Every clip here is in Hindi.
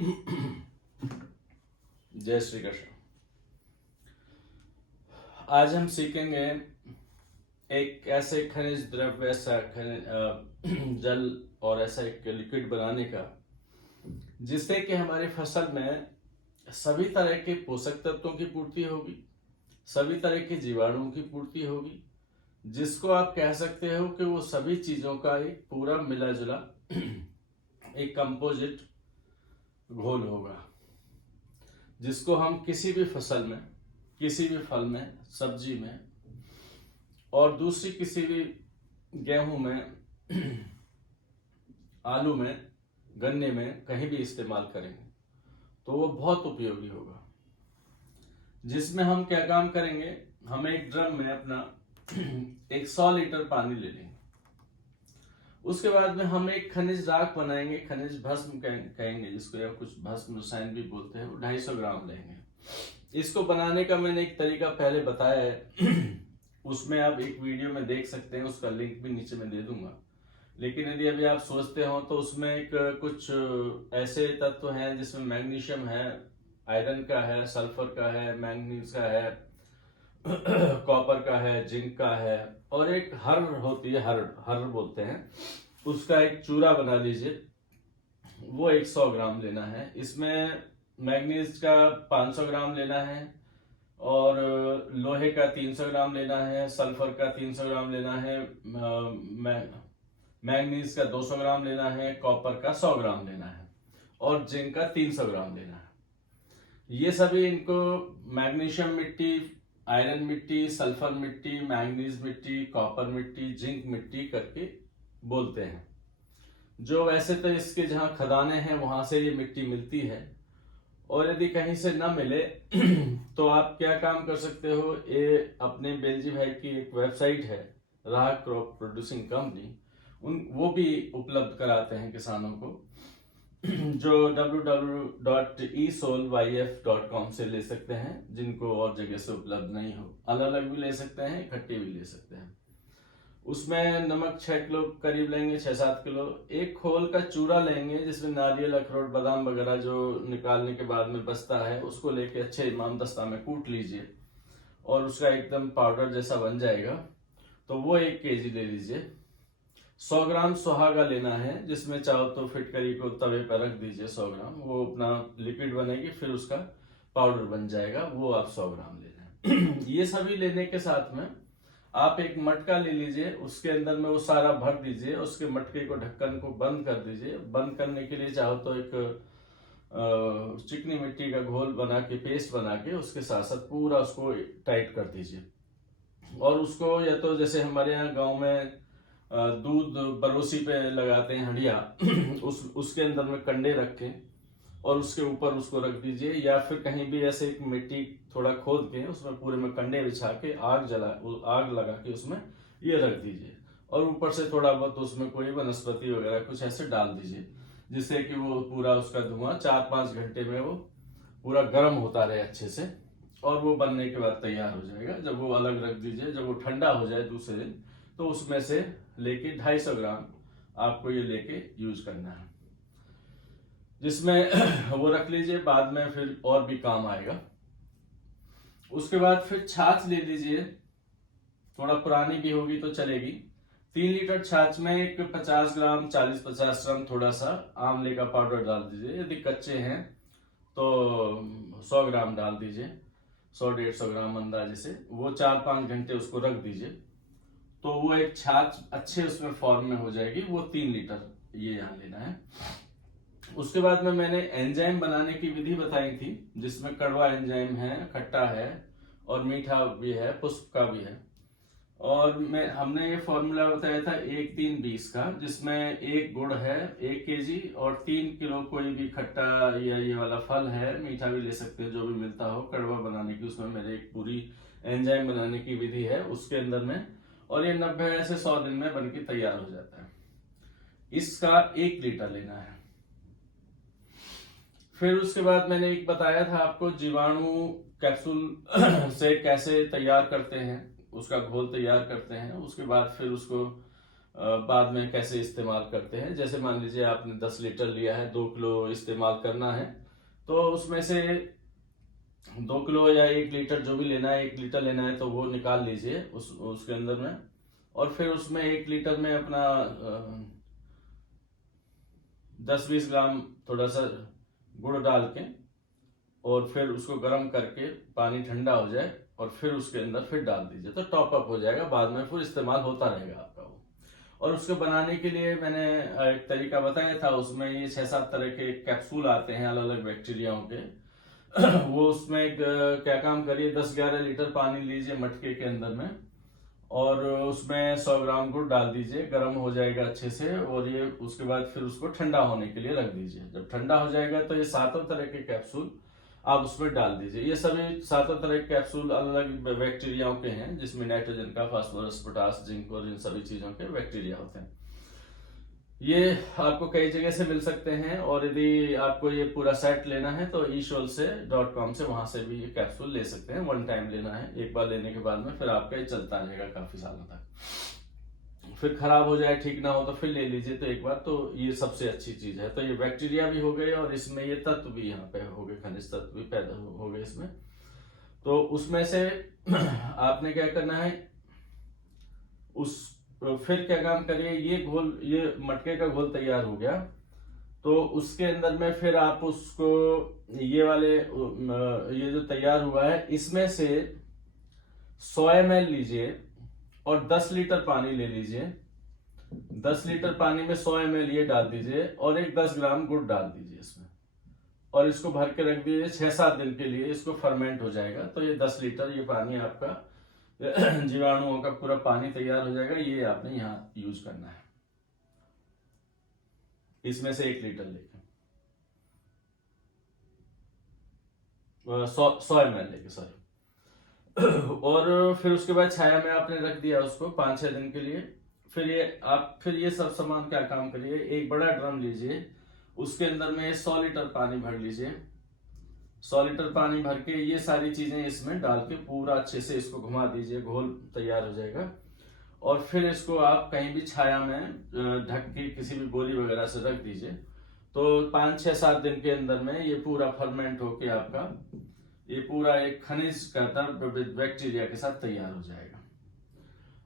जय श्री कृष्ण। आज हम सीखेंगे एक ऐसे खनिज द्रव्य, ऐसा जल और ऐसा एक लिक्विड बनाने का जिससे कि हमारी फसल में सभी तरह के पोषक तत्वों की पूर्ति होगी, सभी तरह के जीवाणुओं की पूर्ति होगी, जिसको आप कह सकते हो कि वो सभी चीजों का एक पूरा मिला जुला एक कंपोजिट घोल होगा, जिसको हम किसी भी फसल में, किसी भी फल में, सब्जी में और दूसरी किसी भी गेहूं में, आलू में, गन्ने में कहीं भी इस्तेमाल करेंगे तो वो बहुत उपयोगी होगा। जिसमें हम क्या काम करेंगे, हम एक ड्रम में अपना एक 100 लीटर पानी ले लेंगे। उसके बाद में हम एक खनिज राख बनाएंगे, खनिज भस्म कहेंगे जिसको, या कुछ भस्म रसायन भी बोलते हैं, वो 250 ग्राम लेंगे। इसको बनाने का मैंने एक तरीका पहले बताया है उसमें आप एक वीडियो में देख सकते हैं, उसका लिंक भी नीचे में दे दूंगा। लेकिन यदि अभी आप सोचते हो तो उसमें एक कुछ ऐसे तत्व हैं जिसमें मैग्नीशियम है, आयरन का है, सल्फर का है, मैंगनीज का है, कॉपर का है, जिंक का है, और एक हर होती है, हर बोलते हैं, उसका एक चूरा बना लीजिए। वो 100 ग्राम लेना है। इसमें मैग्नीज का 500 ग्राम लेना है, और लोहे का 300 ग्राम लेना है, सल्फर का 300 ग्राम लेना है, मैग्नीज का 200 ग्राम लेना है, कॉपर का 100 ग्राम लेना है, और जिंक का 300 ग्राम लेना है। ये सभी इनको मैग्नीशियम मिट्टी, आयरन मिट्टी, सल्फर मिट्टी, मैंगनीज मिट्टी, कॉपर मिट्टी, जिंक मिट्टी करके बोलते हैं। जो वैसे तो इसके जहां खदाने हैं वहां से ये मिट्टी मिलती है, और यदि कहीं से ना मिले तो आप क्या काम कर सकते हो, ये अपने बेलजी भाई की एक वेबसाइट है, राह क्रॉप प्रोड्यूसिंग कंपनी, वो भी उपलब्ध कराते हैं किसानों को, जो www.esolyf.com से ले सकते हैं, जिनको और जगह से उपलब्ध नहीं हो। अलग अलग भी ले सकते हैं, इकट्ठे भी ले सकते हैं। उसमें नमक 6 किलो करीब लेंगे, 6-7 किलो। एक खोल का चूरा लेंगे जिसमें नारियल, अखरोट, बादाम वगैरह जो निकालने के बाद में बचता है, उसको लेके अच्छे इमामदस्ता में कूट लीजिए, और उसका एकदम पाउडर जैसा बन जाएगा तो वो 1 केजी ले लीजिए। 100 ग्राम सुहागा लेना है, जिसमें चाहो तो फिटकरी को तवे पर रख दीजिए 100 ग्राम, वो अपना लिक्विड बनेगी, फिर उसका पाउडर बन जाएगा, वो आप 100 ग्राम ले लें। ये सभी लेने के साथ में आप एक मटका ले लीजिए, उसके अंदर में वो सारा भर दीजिए, उसके मटके को, ढक्कन को बंद कर दीजिए। बंद करने के लिए चाहो तो एक चिकनी मिट्टी का घोल बना के, पेस्ट बना के, उसके साथ साथ पूरा उसको टाइट कर दीजिए। और उसको, या तो जैसे हमारे यहाँ गांव में दूध बरोसी पे लगाते हैं, हंडिया, उसके अंदर में कंडे रखें और उसके ऊपर उसको रख दीजिए, या फिर कहीं भी ऐसे एक मिट्टी थोड़ा खोद के उसमें पूरे में कंडे बिछा के आग लगा के उसमें ये रख दीजिए, और ऊपर से थोड़ा बहुत उसमें कोई वनस्पति वगैरह कुछ ऐसे डाल दीजिए, जिससे कि वो पूरा उसका धुआं 4-5 घंटे में वो पूरा गर्म होता रहे अच्छे से, और वो बनने के बाद तैयार हो जाएगा। जब वो अलग रख दीजिए, जब वो ठंडा हो जाए दूसरे दिन, तो उसमें से लेके 250 ग्राम आपको ये लेके यूज करना है, जिसमें वो रख लीजिए, बाद में फिर और भी काम आएगा। उसके बाद फिर छाछ ले लीजिए, थोड़ा पुरानी भी होगी तो चलेगी। 3 लीटर छाछ में एक 50 ग्राम, 40-50 ग्राम थोड़ा सा आंवले का पाउडर डाल दीजिए। यदि कच्चे हैं तो 100 ग्राम डाल दीजिए, 100-150 ग्राम अंदाजे से। वो 4-5 घंटे उसको रख दीजिए, तो वो एक छाछ अच्छे उसमें फॉर्म में हो जाएगी। वो 3 लीटर ये यहाँ लेना है। उसके बाद में मैंने एंजाइम बनाने की विधि बताई थी, जिसमें कड़वा एंजाइम है, खट्टा है, और मीठा भी है, पुष्प का भी है। और हमने ये फॉर्मूला बताया था 1-3-20 का, जिसमें 1 गुड़ है 1 केजी, और 3 किलो कोई भी खट्टा या ये वाला फल है, मीठा भी ले सकते हैं, जो भी मिलता हो, कड़वा बनाने की। उसमें मेरे एक पूरी एंजाइम बनाने की विधि है उसके अंदर में, और ये 90 से 100 दिन में बनके तैयार हो जाता है। इसका 1 लीटर लेना है। फिर उसके बाद मैंने एक बताया था आपको, जीवाणु कैप्सूल से कैसे तैयार करते हैं, उसका घोल तैयार करते हैं। उसके बाद फिर उसको बाद में कैसे इस्तेमाल करते हैं। जैसे मान लीजिए आपने 10 लीटर लिया है, 2 किलो इस्तेमाल करना है, तो उसमें से 2 किलो या 1 लीटर जो भी लेना है, 1 लीटर लेना है तो वो निकाल लीजिए उसके अंदर में, और फिर उसमें 1 लीटर में अपना 10-20 ग्राम थोड़ा सा गुड़ डाल के, और फिर उसको गर्म करके पानी ठंडा हो जाए और फिर उसके अंदर फिर डाल दीजिए, तो टॉप अप हो जाएगा, बाद में फिर इस्तेमाल होता रहेगा आपका वो। और उसको बनाने के लिए मैंने एक तरीका बताया था, उसमें ये 6-7 तरह के कैप्सूल आते हैं अलग अलग बैक्टीरियाओं के। वो उसमें क्या काम करिए, 10-11 लीटर पानी लीजिए मटके के अंदर में, और उसमें 100 ग्राम गुड़ डाल दीजिए, गर्म हो जाएगा अच्छे से, और ये उसके बाद फिर उसको ठंडा होने के लिए रख दीजिए। जब ठंडा हो जाएगा तो ये 7 तरह के कैप्सूल आप उसमें डाल दीजिए। ये सभी 7 तरह के कैप्सूल अलग अलग बैक्टीरियाओं के हैं, जिसमें नाइट्रोजन का, फास्फोरस, पोटास, जिंक और इन सभी चीजों के बैक्टीरिया होते हैं। ये आपको कई जगह से मिल सकते हैं, और यदि आपको ये पूरा सेट लेना है तो eShol.com से वहां से भी ये कैप्सूल ले सकते हैं। 1 टाइम लेना है, एक बार लेने के बाद में फिर आपका ये चलता रहेगा काफी सालों तक। फिर खराब हो जाए, ठीक ना हो तो फिर ले लीजिए, तो एक बार तो ये सबसे अच्छी चीज है। तो ये बैक्टीरिया भी हो गए, और इसमें ये तत्व भी यहाँ पे हो गए, खनिज तत्व भी पैदा हो गए इसमें। तो उसमें से आपने क्या करना है, उस फिर क्या काम करिए, ये घोल, ये मटके का घोल तैयार हो गया, तो उसके अंदर में फिर आप उसको, ये वाले ये जो तैयार हुआ है इसमें से 100 ml लीजिए और 10 लीटर पानी ले लीजिए। 10 लीटर पानी में 100 ml ये डाल दीजिए, और एक 10 ग्राम गुड़ डाल दीजिए इसमें, और इसको भर के रख दीजिए 6-7 दिन के लिए। इसको फर्मेंट हो जाएगा, तो ये 10 लीटर ये पानी आपका जीवाणुओं का पूरा पानी तैयार हो जाएगा। ये आपने यहाँ यूज करना है, इसमें से 1 लीटर लेके 100 ml लेके, सॉरी। और फिर उसके बाद छाया में आपने रख दिया उसको 5-6 दिन के लिए। फिर ये सब सामान क्या काम करिए, एक बड़ा ड्रम लीजिए, उसके अंदर में 100 लीटर पानी भर लीजिए। 100 लीटर पानी भर के ये सारी चीजें इसमें डाल के पूरा अच्छे से इसको घुमा दीजिए, घोल तैयार हो जाएगा। और फिर इसको आप कहीं भी छाया में ढक के किसी भी बोरी वगैरह से रख दीजिए, तो 5-6-7 दिन के अंदर में ये पूरा फर्मेंट होके आपका ये पूरा एक खनिज का द्रव्य बैक्टीरिया के साथ तैयार हो जाएगा।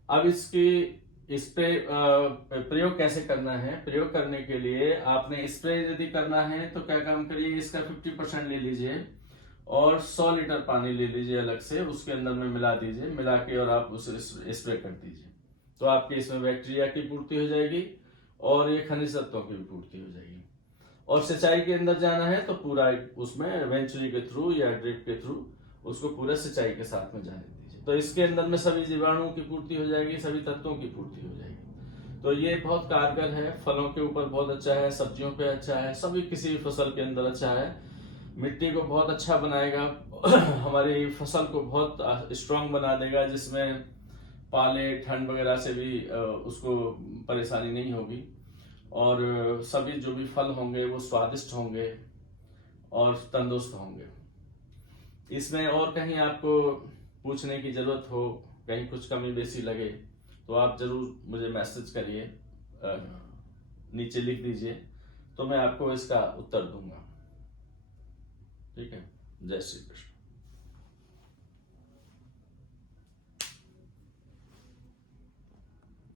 अब इस पे प्रयोग कैसे करना है, प्रयोग करने के लिए आपने स्प्रे यदि करना है तो क्या काम करिए, इसका 50% ले लीजिए और 100 लीटर पानी ले लीजिए अलग से, उसके अंदर में मिला दीजिए, मिला के और आप उसे स्प्रे कर दीजिए, तो आपके इसमें बैक्टीरिया की पूर्ति हो जाएगी और ये खनिज तत्वों की भी पूर्ति हो जाएगी। और सिंचाई के अंदर जाना है तो पूरा उसमें वेंचुरी के थ्रू या ड्रिप के थ्रू उसको पूरा सिंचाई के साथ में जाने दीजिए, तो इसके अंदर में सभी जीवाणुओं की पूर्ति हो जाएगी, सभी तत्वों की पूर्ति हो जाएगी। तो ये बहुत कारगर है, फलों के ऊपर बहुत अच्छा है, सब्जियों पे अच्छा है, सभी किसी भी फसल के अंदर अच्छा है, मिट्टी को बहुत अच्छा बनाएगा, हमारी फसल को बहुत स्ट्रांग बना देगा, जिसमें पाले ठंड वगैरह से भी उसको परेशानी नहीं होगी, और सभी जो भी फल होंगे वो स्वादिष्ट होंगे और तंदुरुस्त होंगे। इसमें और कहीं आपको पूछने की जरूरत हो, कहीं कुछ कमी बेसी लगे तो आप जरूर मुझे मैसेज करिए, नीचे लिख दीजिए, तो मैं आपको इसका उत्तर दूंगा। ठीक है, जय श्री कृष्ण।